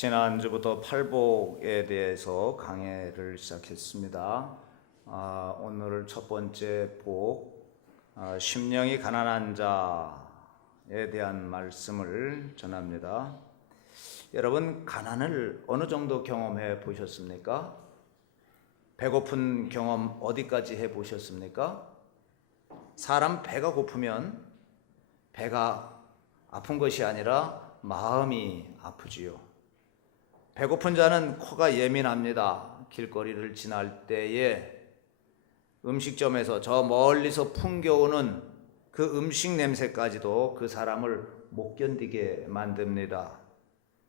지난주부터 팔복에 대해서 강해를 시작했습니다. 오늘 첫 번째 복, 심령이 가난한 자에 대한 말씀을 전합니다. 여러분, 가난을 어느 정도 경험해 보셨습니까? 배고픈 경험 어디까지 해 보셨습니까? 사람 배가 고프면 배가 아픈 것이 아니라 마음이 아프지요. 배고픈 자는 코가 예민합니다. 길거리를 지날 때에 음식점에서 저 멀리서 풍겨오는 그 음식 냄새까지도 그 사람을 못 견디게 만듭니다.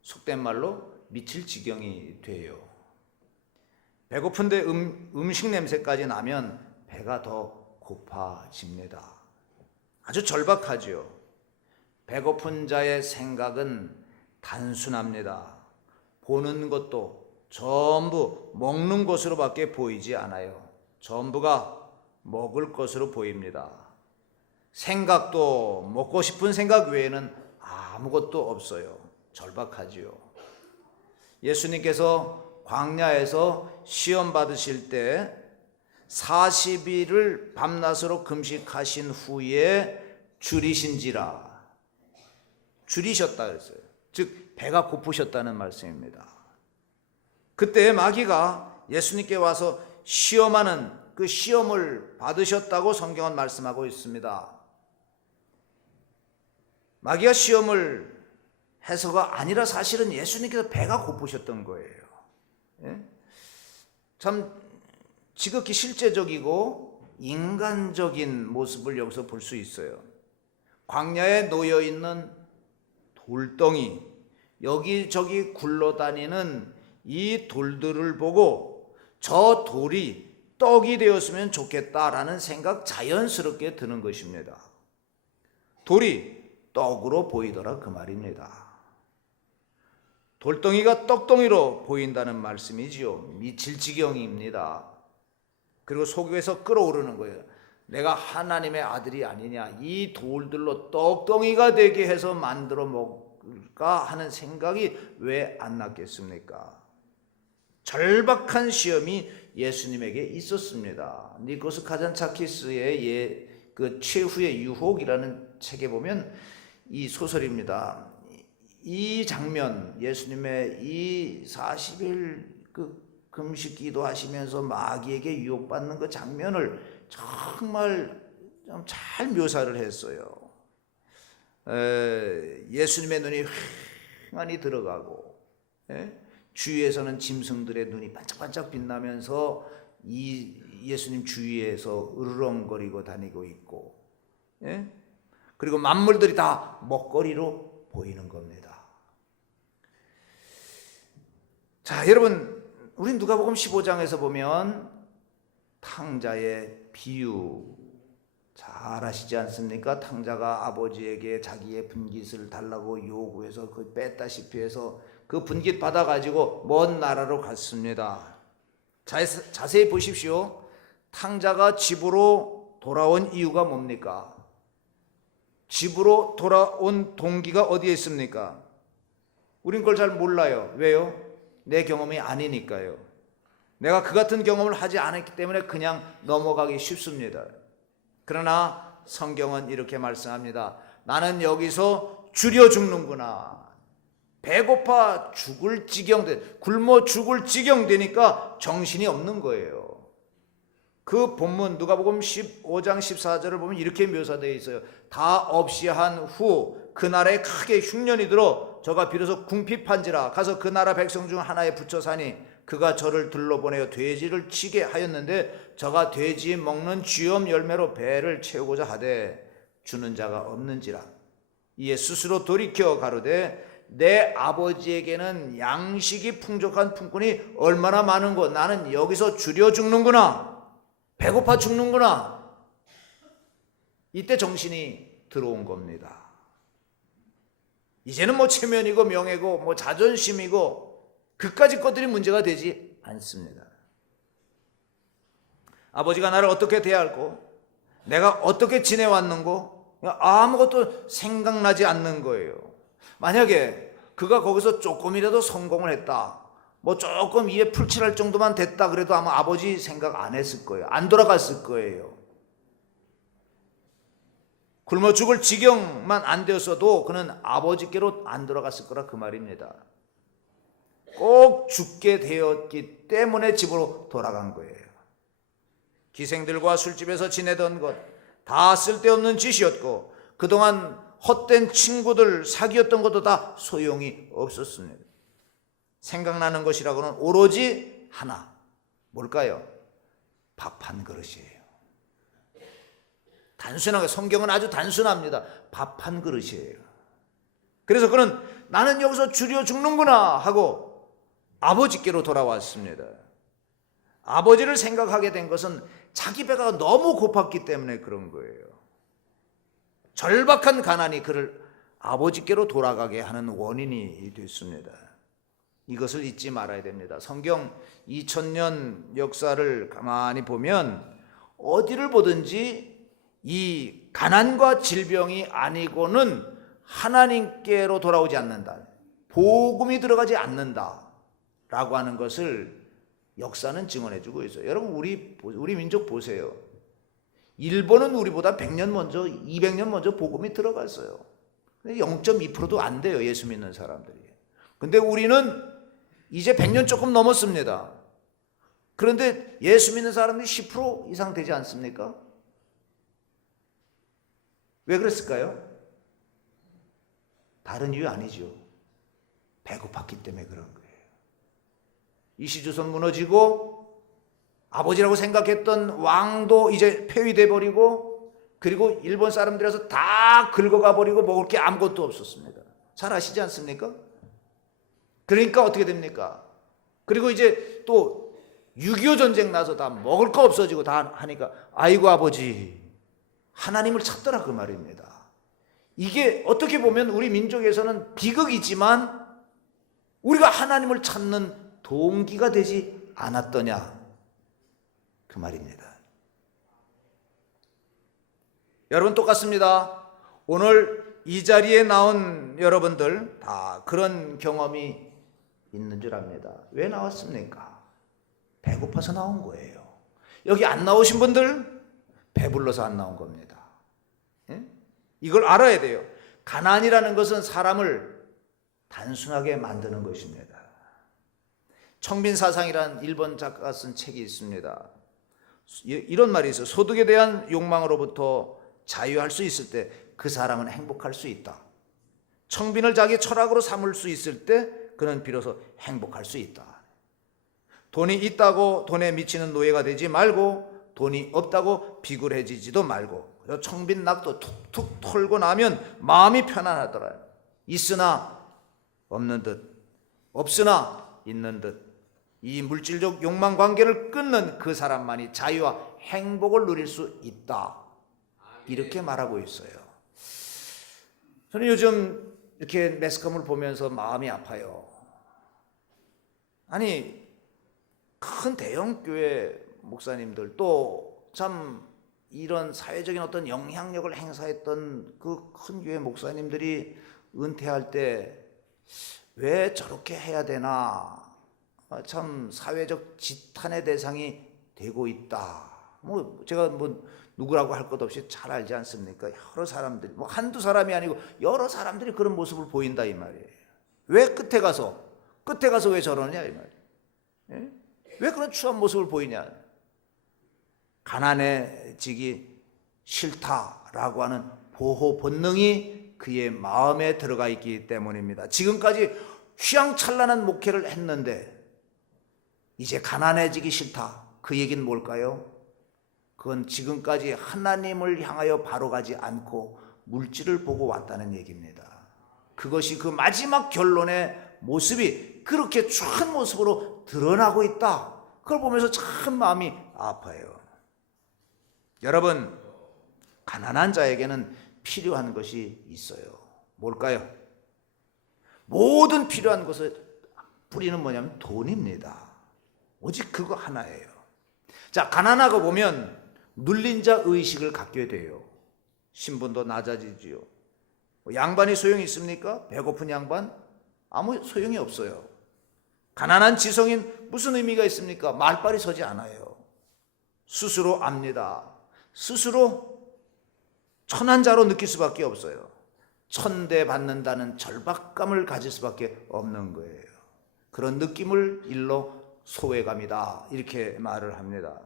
속된 말로 미칠 지경이 돼요. 배고픈데 음식 냄새까지 나면 배가 더 고파집니다. 아주 절박하지요. 배고픈 자의 생각은 단순합니다. 보는 것도 전부 먹는 것으로밖에 보이지 않아요. 전부가 먹을 것으로 보입니다. 생각도 먹고 싶은 생각 외에는 아무것도 없어요. 절박하지요. 예수님께서 광야에서 시험 받으실 때 40일을 밤낮으로 금식하신 후에 줄이신지라, 줄이셨다 그랬어요. 즉 배가 고프셨다는 말씀입니다. 그때 마귀가 예수님께 와서 시험하는 그 시험을 받으셨다고 성경은 말씀하고 있습니다. 마귀가 시험을 해서가 아니라 사실은 예수님께서 배가 고프셨던 거예요. 참 지극히 실제적이고 인간적인 모습을 여기서 볼 수 있어요. 광야에 놓여 있는 돌덩이, 여기저기 굴러다니는 이 돌들을 보고 저 돌이 떡이 되었으면 좋겠다라는 생각 자연스럽게 드는 것입니다. 돌이 떡으로 보이더라 그 말입니다. 돌덩이가 떡덩이로 보인다는 말씀이지요. 미칠 지경입니다. 그리고 속에서 끓어오르는 거예요. 내가 하나님의 아들이 아니냐, 이 돌들로 떡덩이가 되게 해서 만들어 먹을까 하는 생각이 왜 안 났겠습니까? 절박한 시험이 예수님에게 있었습니다. 니코스 카잔차키스의 그 최후의 유혹이라는 책에 보면 이 소설입니다. 이 장면, 예수님의 이 40일 그 금식 기도하시면서 마귀에게 유혹받는 그 장면을 정말 좀 잘 묘사를 했어요. 예수님의 눈이 휑하니 들어가고, 주위에서는 짐승들의 눈이 반짝반짝 빛나면서 이 예수님 주위에서 으르렁거리고 다니고 있고, 그리고 만물들이 다 먹거리로 보이는 겁니다. 자, 여러분, 우리 누가복음 15장에서 보면 탕자의 비유 잘 아시지 않습니까? 탕자가 아버지에게 자기의 분깃을 달라고 요구해서 그 뺐다시피 해서 그 분깃 받아가지고 먼 나라로 갔습니다. 자세히 보십시오. 탕자가 집으로 돌아온 이유가 뭡니까? 집으로 돌아온 동기가 어디에 있습니까? 우린 그걸 잘 몰라요. 왜요? 내 경험이 아니니까요. 내가 그 같은 경험을 하지 않았기 때문에 그냥 넘어가기 쉽습니다. 그러나 성경은 이렇게 말씀합니다. 나는 여기서 줄여 죽는구나. 배고파 죽을 지경 굶어 죽을 지경 되니까 정신이 없는 거예요. 그 본문 누가복음 15장 14절을 보면 이렇게 묘사되어 있어요. 다 없이 한 후 그 나라에 크게 흉년이 들어 저가 비로소 궁핍한지라 가서 그 나라 백성 중 하나에 붙여 사니 그가 저를 들러보내어 돼지를 치게 하였는데 저가 돼지 먹는 쥐엄 열매로 배를 채우고자 하되 주는 자가 없는지라. 이에 스스로 돌이켜 가로되 내 아버지에게는 양식이 풍족한 품꾼이 얼마나 많은고 나는 여기서 줄여 죽는구나. 배고파 죽는구나. 이때 정신이 들어온 겁니다. 이제는 뭐 체면이고 명예고 뭐 자존심이고 그까짓 것들이 문제가 되지 않습니다. 아버지가 나를 어떻게 대할고 내가 어떻게 지내왔는고 아무것도 생각나지 않는 거예요. 만약에 그가 거기서 조금이라도 성공을 했다, 뭐 조금 이에 풀칠할 정도만 됐다 그래도 아마 아버지 생각 안 했을 거예요. 안 돌아갔을 거예요. 굶어 죽을 지경만 안 되었어도 그는 아버지께로 안 돌아갔을 거라 그 말입니다. 꼭 죽게 되었기 때문에 집으로 돌아간 거예요. 기생들과 술집에서 지내던 것 다 쓸데없는 짓이었고 그동안 헛된 친구들 사귀었던 것도 다 소용이 없었습니다. 생각나는 것이라고는 오로지 하나, 뭘까요? 밥 한 그릇이에요. 단순하게, 성경은 아주 단순합니다. 밥 한 그릇이에요. 그래서 그는 나는 여기서 줄여 죽는구나 하고 아버지께로 돌아왔습니다. 아버지를 생각하게 된 것은 자기 배가 너무 고팠기 때문에 그런 거예요. 절박한 가난이 그를 아버지께로 돌아가게 하는 원인이 됐습니다. 이것을 잊지 말아야 됩니다. 성경 2000년 역사를 가만히 보면 어디를 보든지 이 가난과 질병이 아니고는 하나님께로 돌아오지 않는다, 복음이 들어가지 않는다 라고 하는 것을 역사는 증언해주고 있어요. 여러분, 우리 민족 보세요. 일본은 우리보다 100년 먼저, 200년 먼저 복음이 들어갔어요. 0.2%도 안 돼요, 예수 믿는 사람들이. 근데 우리는 이제 100년 조금 넘었습니다. 그런데 예수 믿는 사람들이 10% 이상 되지 않습니까? 왜 그랬을까요? 다른 이유 아니죠. 배고팠기 때문에 그런 거예요. 이시조선 무너지고 아버지라고 생각했던 왕도 이제 폐위돼 버리고, 그리고 일본 사람들에서 다 긁어가 버리고 먹을 게 아무것도 없었습니다. 잘 아시지 않습니까? 그러니까 어떻게 됩니까? 그리고 이제 또 6.25 전쟁 나서 다 먹을 거 없어지고 다 하니까 아이고 아버지, 하나님을 찾더라 그 말입니다. 이게 어떻게 보면 우리 민족에서는 비극이지만 우리가 하나님을 찾는 동기가 되지 않았더냐 그 말입니다. 여러분, 똑같습니다. 오늘 이 자리에 나온 여러분들 다 그런 경험이 있는 줄 압니다. 왜 나왔습니까? 배고파서 나온 거예요. 여기 안 나오신 분들 배불러서 안 나온 겁니다. 예? 이걸 알아야 돼요. 가난이라는 것은 사람을 단순하게 만드는 것입니다. 청빈사상이라는 일본 작가가 쓴 책이 있습니다. 이런 말이 있어요. 소득에 대한 욕망으로부터 자유할 수 있을 때 그 사람은 행복할 수 있다. 청빈을 자기 철학으로 삼을 수 있을 때 그는 비로소 행복할 수 있다. 돈이 있다고 돈에 미치는 노예가 되지 말고, 돈이 없다고 비굴해지지도 말고, 청빈 낙도 툭툭 털고 나면 마음이 편안하더라. 있으나 없는 듯, 없으나 있는 듯, 이 물질적 욕망 관계를 끊는 그 사람만이 자유와 행복을 누릴 수 있다. 이렇게 말하고 있어요. 저는 요즘 이렇게 매스컴을 보면서 마음이 아파요. 아니, 큰 대형 교회 목사님들, 또 참 이런 사회적인 어떤 영향력을 행사했던 그 큰 교회 목사님들이 은퇴할 때 왜 저렇게 해야 되나, 참 사회적 지탄의 대상이 되고 있다. 제가 누구라고 할 것 없이 잘 알지 않습니까? 여러 사람들이, 한두 사람이 아니고 여러 사람들이 그런 모습을 보인다 이 말이에요. 왜 끝에 가서 왜 저러냐 이 말이에요. 예? 왜 그런 추한 모습을 보이냐? 가난해지기 싫다라고 하는 보호 본능이 그의 마음에 들어가 있기 때문입니다. 지금까지 휘황찬란한 목회를 했는데 이제 가난해지기 싫다. 그 얘기는 뭘까요? 그건 지금까지 하나님을 향하여 바로 가지 않고 물질을 보고 왔다는 얘기입니다. 그것이 그 마지막 결론의 모습이 그렇게 추한 모습으로 드러나고 있다. 그걸 보면서 참 마음이 아파요. 여러분, 가난한 자에게는 필요한 것이 있어요. 뭘까요? 모든 필요한 것의 뿌리는 뭐냐면 돈입니다. 오직 그거 하나예요. 자, 가난하고 보면 눌린 자 의식을 갖게 돼요. 신분도 낮아지지요. 양반이 소용이 있습니까? 배고픈 양반? 아무 소용이 없어요. 가난한 지성인 무슨 의미가 있습니까? 말빨이 서지 않아요. 스스로 압니다. 스스로 천한 자로 느낄 수밖에 없어요. 천대받는다는 절박감을 가질 수밖에 없는 거예요. 그런 느낌을 일러 소외감이다 이렇게 말을 합니다.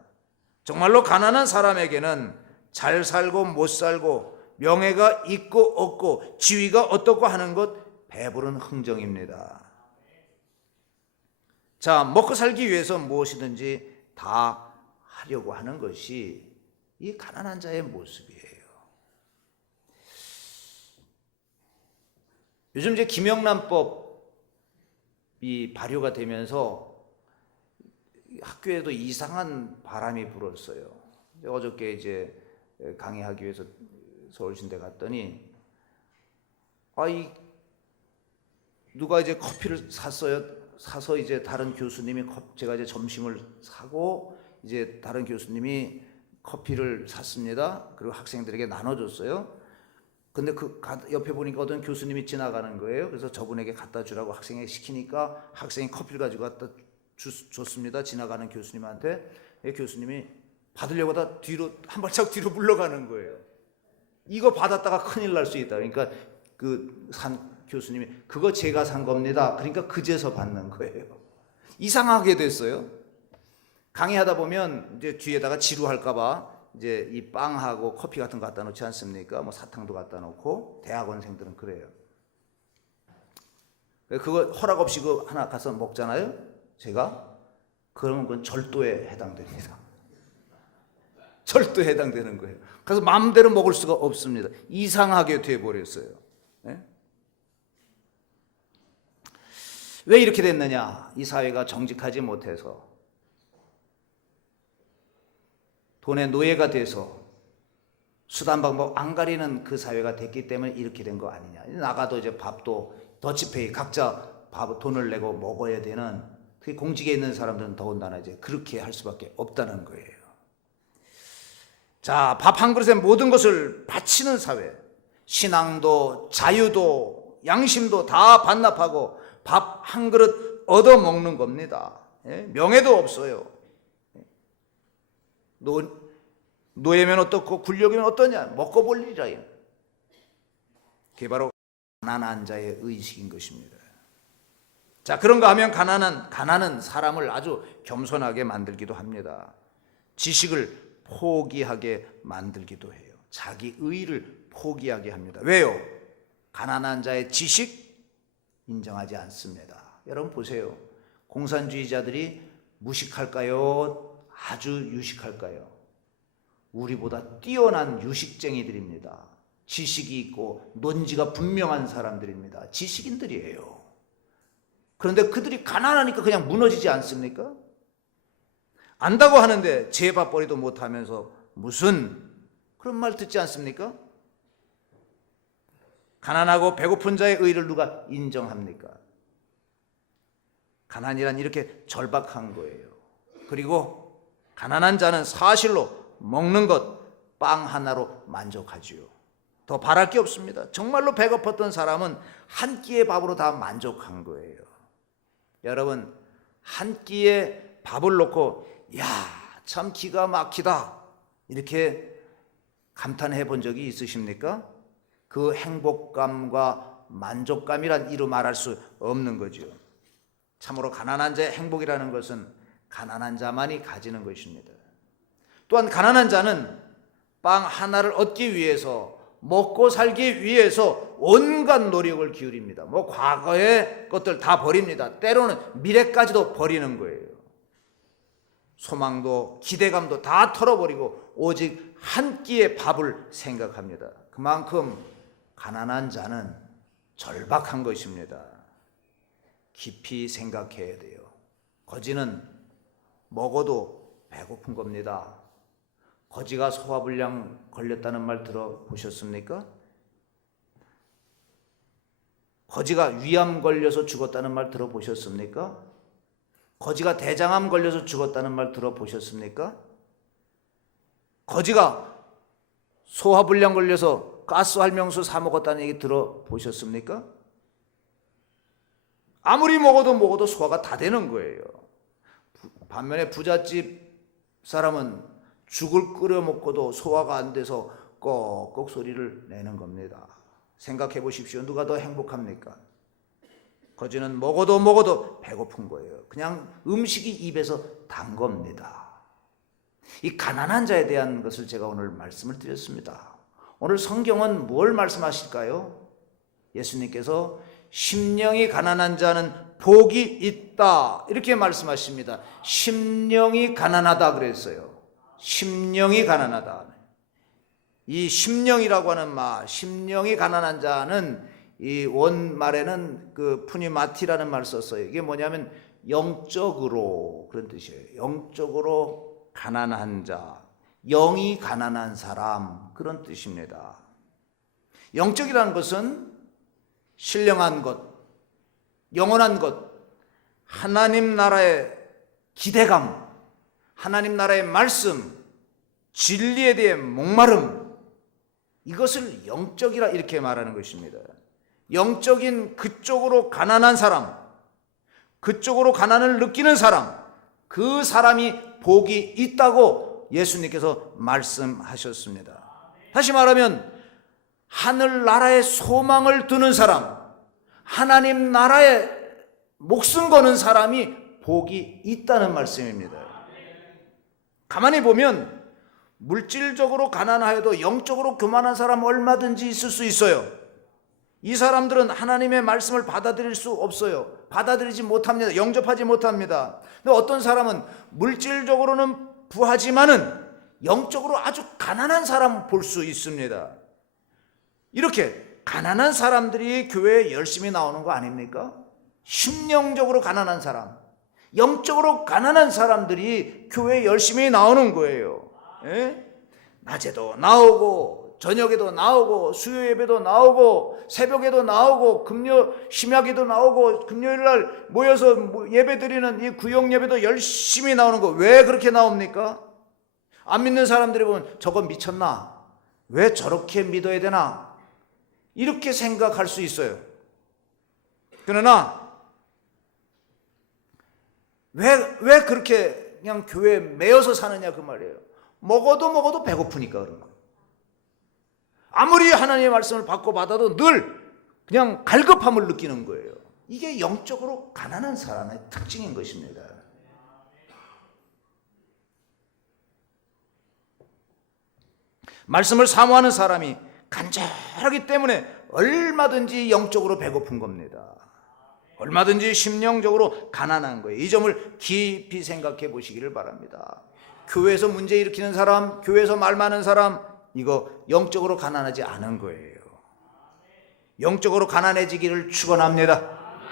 정말로 가난한 사람에게는 잘 살고 못 살고 명예가 있고 없고 지위가 어떻고 하는 것 배부른 흥정입니다. 자, 먹고 살기 위해서 무엇이든지 다 하려고 하는 것이 이 가난한 자의 모습이에요. 요즘 이제 김영란법이 발효가 되면서 학교에도 이상한 바람이 불었어요. 어저께 이제 강의하기 위해서 서울신대 갔더니 누가 이제 커피를 샀어요. 사서 이제 다른 교수님이 제가 이제 점심을 사고 이제 다른 교수님이 커피를 샀습니다. 그리고 학생들에게 나눠줬어요. 근데 그 옆에 보니까 어떤 교수님이 지나가는 거예요. 그래서 저분에게 갖다 주라고 학생에게 시키니까 학생이 커피를 가지고 갖다 줬습니다. 지나가는 교수님한테. 교수님이 받으려고 하다 뒤로 한 발짝 뒤로 물러가는 거예요. 이거 받았다가 큰일 날 수 있다. 그러니까 그 교수님이 그거 제가 산 겁니다. 그러니까 그제서 받는 거예요. 이상하게 됐어요. 강의하다 보면 이제 뒤에다가 지루할까봐 이제 이 빵하고 커피 같은 거 갖다 놓지 않습니까? 뭐 사탕도 갖다 놓고 대학원생들은 그래요. 그거 허락 없이 그 하나 가서 먹잖아요. 제가 그러면 그건 절도에 해당됩니다. 절도에 해당되는 거예요. 그래서 마음대로 먹을 수가 없습니다. 이상하게 돼버렸어요. 네? 왜 이렇게 됐느냐? 이 사회가 정직하지 못해서 돈의 노예가 돼서 수단 방법 안 가리는 그 사회가 됐기 때문에 이렇게 된 거 아니냐. 나가도 이제 밥도 더치페이 각자 돈을 내고 먹어야 되는 그 공직에 있는 사람들은 더군다나 이제 그렇게 할 수밖에 없다는 거예요. 자, 밥 한 그릇에 모든 것을 바치는 사회. 신앙도 자유도 양심도 다 반납하고 밥 한 그릇 얻어 먹는 겁니다. 명예도 없어요. 노예면 어떻고 굴욕이면 어떠냐? 먹고 볼 일이라. 그게 바로 가난한 자의 의식인 것입니다. 자, 그런가 하면 가난은 사람을 아주 겸손하게 만들기도 합니다. 지식을 포기하게 만들기도 해요. 자기 의를 포기하게 합니다. 왜요? 가난한 자의 지식 인정하지 않습니다. 여러분 보세요. 공산주의자들이 무식할까요? 아주 유식할까요? 우리보다 뛰어난 유식쟁이들입니다. 지식이 있고 논지가 분명한 사람들입니다. 지식인들이에요. 그런데 그들이 가난하니까 그냥 무너지지 않습니까? 안다고 하는데 제밥벌이도 못하면서 무슨 그런 말 듣지 않습니까? 가난하고 배고픈 자의 의를 누가 인정합니까? 가난이란 이렇게 절박한 거예요. 그리고 가난한 자는 사실로 먹는 것 빵 하나로 만족하지요. 더 바랄 게 없습니다. 정말로 배고팠던 사람은 한 끼의 밥으로 다 만족한 거예요. 여러분, 한 끼의 밥을 놓고 야, 참 기가 막히다 이렇게 감탄해 본 적이 있으십니까? 그 행복감과 만족감이란 이루 말할 수 없는 거죠. 참으로 가난한 자의 행복이라는 것은 가난한 자만이 가지는 것입니다. 또한 가난한 자는 빵 하나를 얻기 위해서 먹고 살기 위해서 온갖 노력을 기울입니다. 뭐 과거의 것들 다 버립니다. 때로는 미래까지도 버리는 거예요. 소망도 기대감도 다 털어버리고 오직 한 끼의 밥을 생각합니다. 그만큼 가난한 자는 절박한 것입니다. 깊이 생각해야 돼요. 거지는 먹어도 배고픈 겁니다. 거지가 소화불량 걸렸다는 말 들어보셨습니까? 거지가 위암 걸려서 죽었다는 말 들어보셨습니까? 거지가 대장암 걸려서 죽었다는 말 들어보셨습니까? 거지가 소화불량 걸려서 가스활명수 사 먹었다는 얘기 들어보셨습니까? 아무리 먹어도 소화가 다 되는 거예요. 반면에 부잣집 사람은 죽을 끓여 먹고도 소화가 안 돼서 꼭꼭 소리를 내는 겁니다. 생각해 보십시오. 누가 더 행복합니까? 거지는 먹어도 배고픈 거예요. 그냥 음식이 입에서 단 겁니다. 이 가난한 자에 대한 것을 제가 오늘 말씀을 드렸습니다. 오늘 성경은 뭘 말씀하실까요? 예수님께서 심령이 가난한 자는 복이 있다 이렇게 말씀하십니다. 심령이 가난하다 그랬어요. 심령이 가난하다. 이 심령이라고 하는 말, 심령이 가난한 자는 이 원말에는 그 푸니마티라는 말을 썼어요. 이게 뭐냐면 영적으로 그런 뜻이에요. 영적으로 가난한 자, 영이 가난한 사람 그런 뜻입니다. 영적이라는 것은 신령한 것, 영원한 것, 하나님 나라의 기대감, 하나님 나라의 말씀, 진리에 대해 목마름, 이것을 영적이라 이렇게 말하는 것입니다. 영적인 그쪽으로 가난한 사람, 그쪽으로 가난을 느끼는 사람, 그 사람이 복이 있다고 예수님께서 말씀하셨습니다. 다시 말하면 하늘나라의 소망을 두는 사람, 하나님 나라에 목숨 거는 사람이 복이 있다는 말씀입니다. 가만히 보면 물질적으로 가난하여도 영적으로 교만한 사람 얼마든지 있을 수 있어요. 이 사람들은 하나님의 말씀을 받아들일 수 없어요. 받아들이지 못합니다. 영접하지 못합니다. 근데 어떤 사람은 물질적으로는 부하지만은 영적으로 아주 가난한 사람 볼 수 있습니다. 이렇게 가난한 사람들이 교회에 열심히 나오는 거 아닙니까? 심령적으로 가난한 사람, 영적으로 가난한 사람들이 교회에 열심히 나오는 거예요. 예? 낮에도 나오고 저녁에도 나오고 수요 예배도 나오고 새벽에도 나오고 금요 심야기도 나오고 금요일날 모여서 예배 드리는 이 구역 예배도 열심히 나오는 거. 왜 그렇게 나옵니까? 안 믿는 사람들이 보면 저거 미쳤나? 왜 저렇게 믿어야 되나? 이렇게 생각할 수 있어요. 그러나 왜 그렇게 그냥 교회에 매여서 사느냐 그 말이에요. 먹어도 배고프니까 그런 거예요. 아무리 하나님의 말씀을 받아도 늘 그냥 갈급함을 느끼는 거예요. 이게 영적으로 가난한 사람의 특징인 것입니다. 말씀을 사모하는 사람이 간절하기 때문에 얼마든지 영적으로 배고픈 겁니다. 얼마든지 심령적으로 가난한 거예요. 이 점을 깊이 생각해 보시기를 바랍니다. 교회에서 문제 일으키는 사람, 교회에서 말 많은 사람, 이거 영적으로 가난하지 않은 거예요. 영적으로 가난해지기를 축원합니다.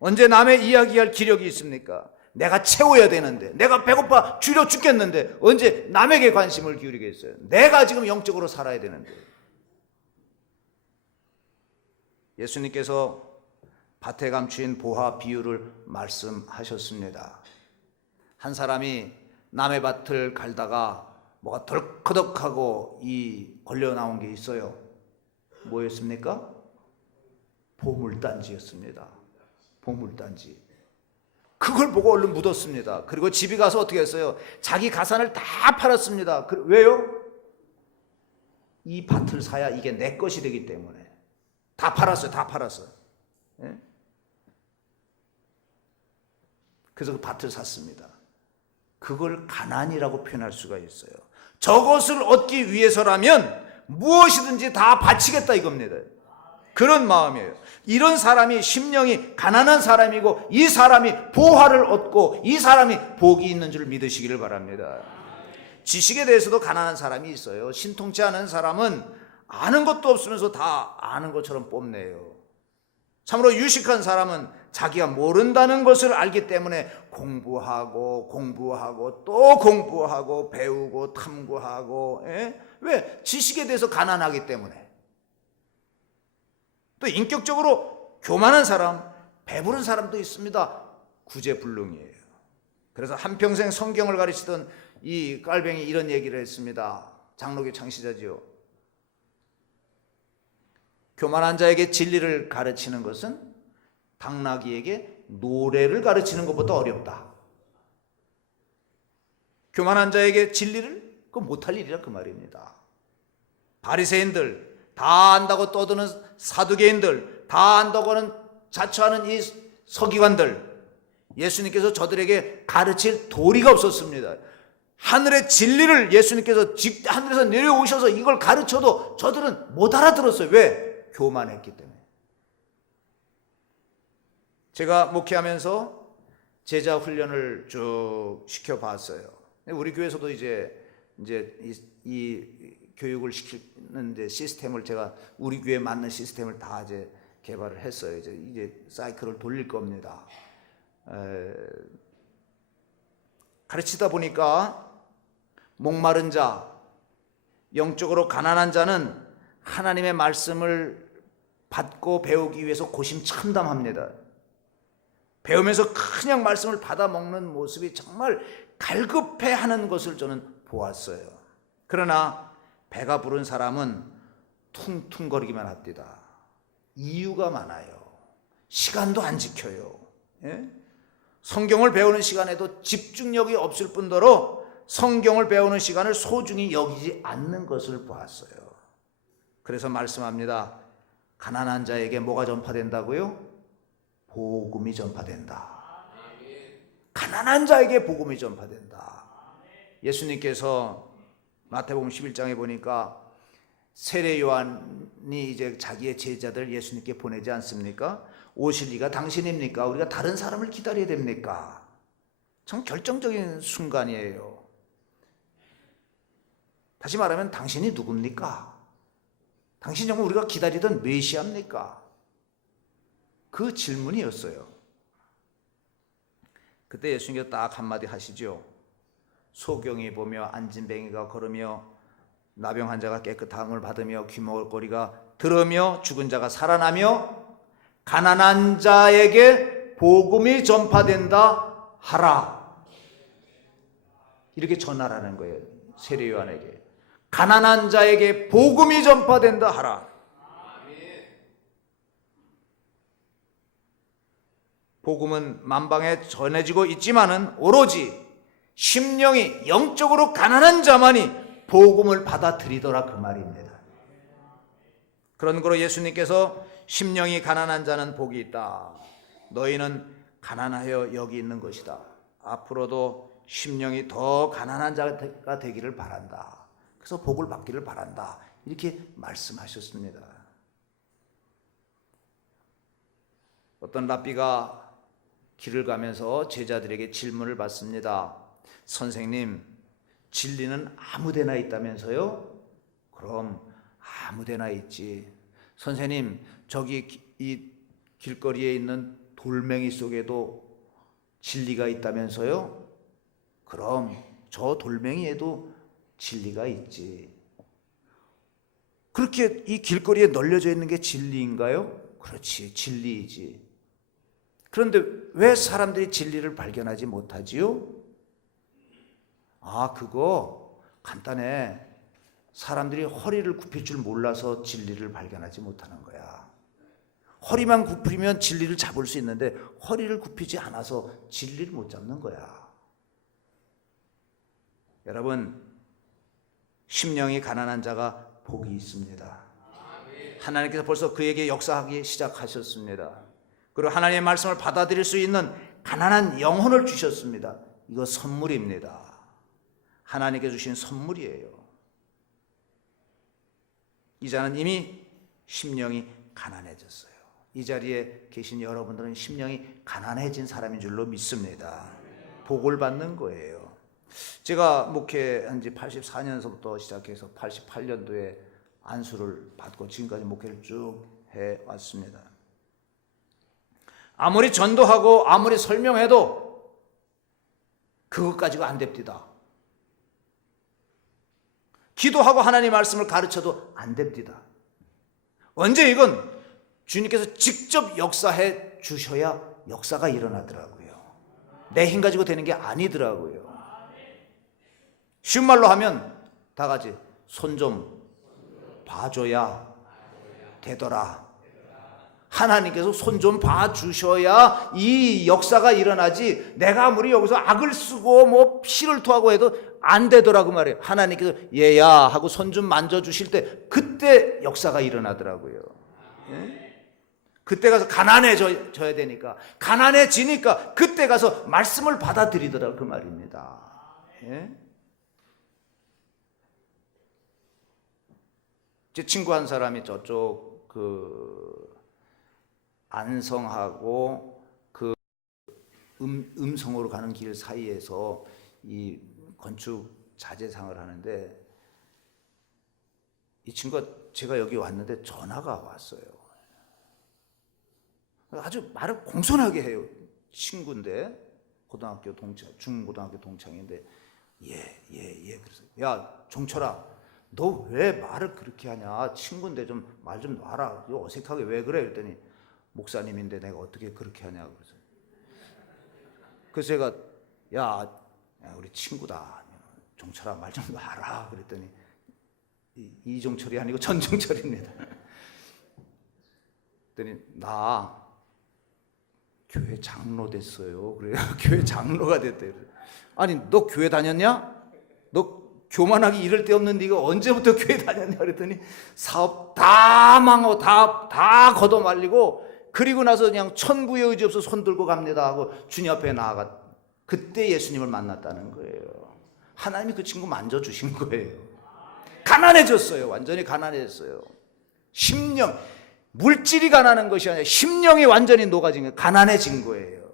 언제 남의 이야기할 기력이 있습니까? 내가 채워야 되는데, 내가 배고파 줄여 죽겠는데 언제 남에게 관심을 기울이겠어요? 내가 지금 영적으로 살아야 되는데. 예수님께서 밭에 감추인 보화 비유를 말씀하셨습니다. 한 사람이 남의 밭을 갈다가 뭐가 덜커덕하고 걸려 나온 게 있어요. 뭐였습니까? 보물단지였습니다. 보물단지. 그걸 보고 얼른 묻었습니다. 그리고 집에 가서 어떻게 했어요? 자기 가산을 다 팔았습니다. 왜요? 이 밭을 사야 이게 내 것이 되기 때문에. 다 팔았어요. 다 팔았어요. 예? 그래서 그 밭을 샀습니다. 그걸 가난이라고 표현할 수가 있어요. 저것을 얻기 위해서라면 무엇이든지 다 바치겠다 이겁니다. 그런 마음이에요. 이런 사람이 심령이 가난한 사람이고 이 사람이 보화를 얻고 이 사람이 복이 있는 줄 믿으시기를 바랍니다. 지식에 대해서도 가난한 사람이 있어요. 신통치 않은 사람은 아는 것도 없으면서 다 아는 것처럼 뽐내요. 참으로 유식한 사람은 자기가 모른다는 것을 알기 때문에 공부하고 또 공부하고 배우고 탐구하고. 왜? 지식에 대해서 가난하기 때문에. 또 인격적으로 교만한 사람, 배부른 사람도 있습니다. 구제불능이에요. 그래서 한평생 성경을 가르치던 이 깔뱅이 이런 얘기를 했습니다. 장로교 창시자지요. 교만한 자에게 진리를 가르치는 것은 당나귀에게 노래를 가르치는 것보다 어렵다. 교만한 자에게 진리를? 그건 못할 일이라 그 말입니다. 바리새인들, 다 안다고 떠드는 사두개인들, 다 안다고는 자처하는 이 서기관들, 예수님께서 저들에게 가르칠 도리가 없었습니다. 하늘의 진리를 예수님께서 하늘에서 내려오셔서 이걸 가르쳐도 저들은 못 알아들었어요. 왜? 교만했기 때문에. 제가 목회하면서 제자 훈련을 쭉 시켜봤어요. 우리 교회에서도 이제 이 교육을 시키는 이제 시스템을 제가 우리 교회에 맞는 시스템을 다 이제 개발을 했어요. 이제 사이클을 돌릴 겁니다. 가르치다 보니까 목마른 자, 영적으로 가난한 자는 하나님의 말씀을 받고 배우기 위해서 고심참담합니다. 배우면서 그냥 말씀을 받아 먹는 모습이 정말 갈급해하는 것을 저는 보았어요. 그러나 배가 부른 사람은 퉁퉁거리기만 합니다. 이유가 많아요. 시간도 안 지켜요. 예? 성경을 배우는 시간에도 집중력이 없을 뿐더러 성경을 배우는 시간을 소중히 여기지 않는 것을 보았어요. 그래서 말씀합니다. 가난한 자에게 뭐가 전파된다고요? 복음이 전파된다. 가난한 자에게 복음이 전파된다. 예수님께서 마태복음 11장에 보니까 세례 요한이 이제 자기의 제자들 예수님께 보내지 않습니까? 오실 이가 당신입니까? 우리가 다른 사람을 기다려야 됩니까? 참 결정적인 순간이에요. 다시 말하면 당신이 누굽니까? 당신 정말 우리가 기다리던 메시아입니까? 그 질문이었어요. 그때 예수님께서 딱 한마디 하시죠. 소경이 보며 안진뱅이가 걸으며 나병 환자가 깨끗함을 받으며 귀머거리가 들으며 죽은 자가 살아나며 가난한 자에게 복음이 전파된다 하라. 이렇게 전하라는 거예요. 세례 요한에게. 가난한 자에게 복음이 전파된다 하라. 복음은 만방에 전해지고 있지만은 오로지 심령이 영적으로 가난한 자만이 복음을 받아들이더라 그 말입니다. 그런 거로 예수님께서 심령이 가난한 자는 복이 있다. 너희는 가난하여 여기 있는 것이다. 앞으로도 심령이 더 가난한 자가 되기를 바란다. 그래서 복을 받기를 바란다. 이렇게 말씀하셨습니다. 어떤 랍비가 길을 가면서 제자들에게 질문을 받습니다. 선생님, 진리는 아무데나 있다면서요? 그럼 아무데나 있지. 선생님, 저기 이 길거리에 있는 돌멩이 속에도 진리가 있다면서요? 그럼 저 돌멩이에도 진리가 있지. 그렇게 이 길거리에 널려져 있는 게 진리인가요? 그렇지, 진리이지. 그런데 왜 사람들이 진리를 발견하지 못하지요? 그거 간단해. 사람들이 허리를 굽힐 줄 몰라서 진리를 발견하지 못하는 거야. 허리만 굽히면 진리를 잡을 수 있는데 허리를 굽히지 않아서 진리를 못 잡는 거야. 여러분, 심령이 가난한 자가 복이 있습니다. 하나님께서 벌써 그에게 역사하기 시작하셨습니다. 그리고 하나님의 말씀을 받아들일 수 있는 가난한 영혼을 주셨습니다. 이거 선물입니다. 하나님께 주신 선물이에요. 이 자는 이미 심령이 가난해졌어요. 이 자리에 계신 여러분들은 심령이 가난해진 사람인 줄로 믿습니다. 복을 받는 거예요. 제가 목회한 지 84년서부터 시작해서 88년도에 안수를 받고 지금까지 목회를 쭉 해왔습니다. 아무리 전도하고 아무리 설명해도 그것 가지고 안 됩니다. 기도하고 하나님 말씀을 가르쳐도 안 됩니다. 언제 이건 주님께서 직접 역사해 주셔야 역사가 일어나더라고요. 내 힘 가지고 되는 게 아니더라고요. 쉬운 말로 하면 다 같이 손 좀 봐줘야 되더라. 하나님께서 손 좀 봐주셔야 이 역사가 일어나지, 내가 아무리 여기서 악을 쓰고 뭐 피를 토하고 해도 안 되더라고 말이에요. 하나님께서 얘야 하고 손 좀 만져주실 때 그때 역사가 일어나더라고요. 예? 그때 가서 가난해져야 되니까, 가난해지니까 그때 가서 말씀을 받아들이더라 그 말입니다. 예? 제 친구 한 사람이 저쪽 안성하고 음성으로 가는 길 사이에서 이 건축 자재상을 하는데, 이 친구가 제가 여기 왔는데 전화가 왔어요. 아주 말을 공손하게 해요. 친구인데 고등학교 동창, 중고등학교 동창인데 그래서 야 종철아, 너 왜 말을 그렇게 하냐? 친구인데 좀 말 좀 놔라. 어색하게 왜 그래? 그랬더니 목사님인데 내가 어떻게 그렇게 하냐고. 그래서 제가 야 우리 친구다. 종철아 말 좀 놔라. 그랬더니 이종철이 아니고 전종철입니다. 그랬더니 나 교회 장로 됐어요. 그래요. 교회 장로가 됐대요. 아니 너 교회 다녔냐? 너 교만하기 이를 데 없는 네가 언제부터 교회 다녔냐? 그랬더니 사업 다 망하고 다 걷어말리고, 그리고 나서 그냥 천국의 의지 없어 손 들고 갑니다 하고 주님 앞에 나아가, 그때 예수님을 만났다는 거예요. 하나님이 그 친구 만져주신 거예요. 가난해졌어요. 완전히 가난해졌어요. 심령, 물질이 가난한 것이 아니라 심령이 완전히 녹아진 거예요. 가난해진 거예요.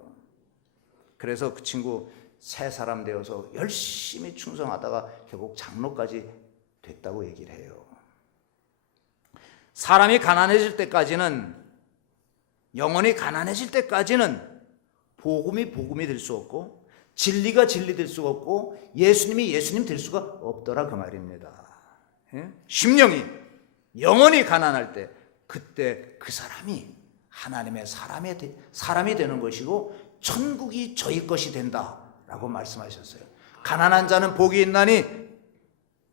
그래서 그 친구 새 사람 되어서 열심히 충성하다가 결국 장로까지 됐다고 얘기를 해요. 사람이 가난해질 때까지는, 영혼이 가난해질 때까지는 복음이 될 수 없고, 진리가 진리 될 수가 없고, 예수님이 예수님 될 수가 없더라 그 말입니다. 심령이, 영혼이 가난할 때, 그때 그 사람이 하나님의 사람이 되는 것이고 천국이 저희 것이 된다라고 말씀하셨어요. 가난한 자는 복이 있나니,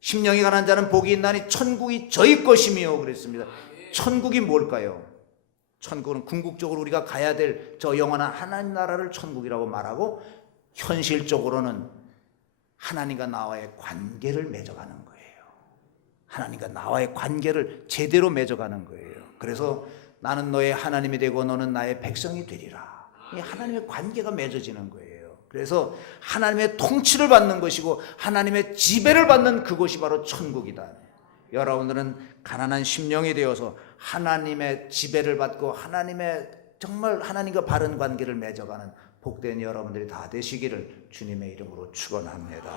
심령이 가난한 자는 복이 있나니 천국이 저희 것이며 그랬습니다. 천국이 뭘까요? 천국은 궁극적으로 우리가 가야 될 저 영원한 하나님 나라를 천국이라고 말하고, 현실적으로는 하나님과 나와의 관계를 맺어가는 거예요. 하나님과 나와의 관계를 제대로 맺어가는 거예요. 그래서 나는 너의 하나님이 되고 너는 나의 백성이 되리라. 이 하나님의 관계가 맺어지는 거예요. 그래서 하나님의 통치를 받는 것이고 하나님의 지배를 받는 그곳이 바로 천국이다. 여러분들은 가난한 심령이 되어서 하나님의 지배를 받고 정말 하나님과 바른 관계를 맺어가는 복된 여러분들이 다 되시기를 주님의 이름으로 축원합니다.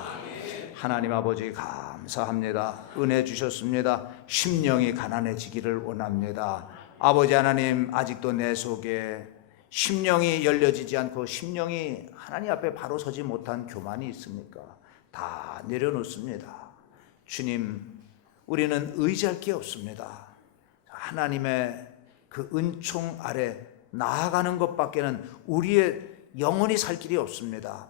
하나님 아버지 감사합니다. 은혜 주셨습니다. 심령이 가난해지기를 원합니다. 아버지 하나님, 아직도 내 속에 심령이 열려지지 않고 심령이 하나님 앞에 바로 서지 못한 교만이 있습니까? 다 내려놓습니다. 주님, 우리는 의지할 게 없습니다. 하나님의 그 은총 아래 나아가는 것밖에는 우리의 영원히 살 길이 없습니다.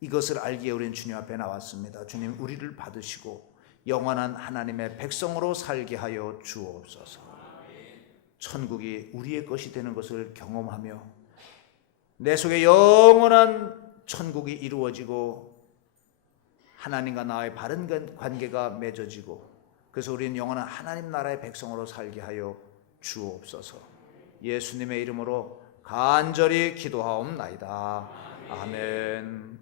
이것을 알기에 우리는 주님 앞에 나왔습니다. 주님, 우리를 받으시고 영원한 하나님의 백성으로 살게 하여 주옵소서. 천국이 우리의 것이 되는 것을 경험하며 내 속에 영원한 천국이 이루어지고 하나님과 나의 바른 관계가 맺어지고, 그래서 우리는 영원한 하나님 나라의 백성으로 살게 하여 주옵소서. 예수님의 이름으로 간절히 기도하옵나이다. 아멘.